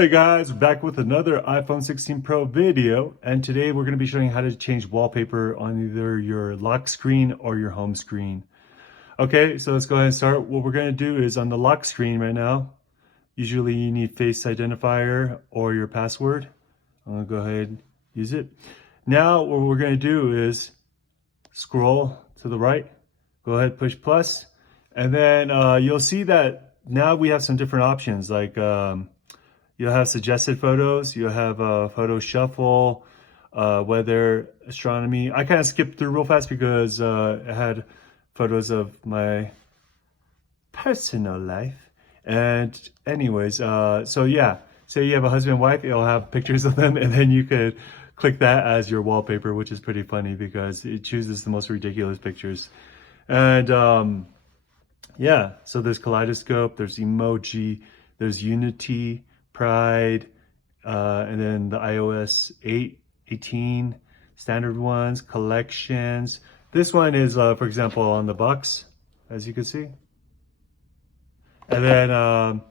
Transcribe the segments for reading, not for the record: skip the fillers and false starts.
Hey guys, back with another iPhone 16 Pro video, and today we're going to be showing you how to change wallpaper on either your lock screen or your home screen. Okay, so let's go ahead and start. What we're going to do is on the lock screen right now, usually you need face identifier or your password. I'm going to go ahead and use it. Now what we're going to do is scroll to the right, go ahead, push plus, and then you'll see that now we have some different options like you'll have suggested photos, you'll have photo shuffle, weather, astronomy. I kind of skipped through real fast because it had photos of my personal life. And anyways, so yeah, say you have a husband and wife, it'll have pictures of them, and then you could click that as your wallpaper, which is pretty funny because it chooses the most ridiculous pictures. And yeah, so there's kaleidoscope, there's emoji, there's unity, pride, and then the iOS 18 standard ones, collections. This one is, for example, on the box, as you can see. And then,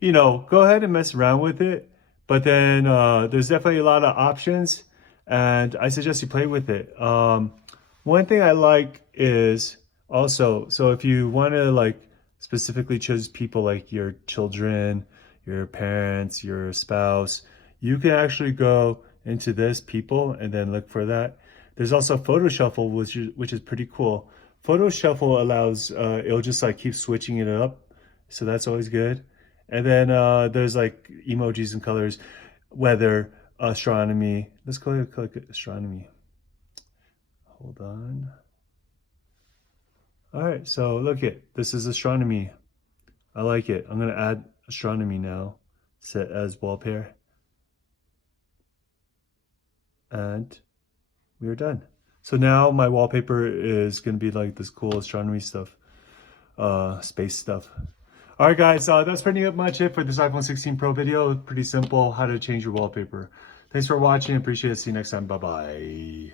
you know, go ahead and mess around with it. But then there's definitely a lot of options, and I suggest you play with it. One thing I like is also, so if you want to like specifically choose people like your children, your parents, your spouse, you can actually go into this people and then look for that. There's also photo shuffle, which is pretty cool. Photo shuffle allows it'll just like keep switching it up, so that's always good. And then there's like emojis and colors, weather, astronomy. Let's go ahead and click astronomy. Hold on. All right, so look it. This is astronomy. I like it. I'm gonna add astronomy now, set as wallpaper, and we are done. So now my wallpaper is going to be like this cool astronomy stuff, space stuff. All right guys, that's pretty much it for this iPhone 16 Pro video. Pretty simple how to change your wallpaper. Thanks for watching. Appreciate it. See you next time. Bye bye.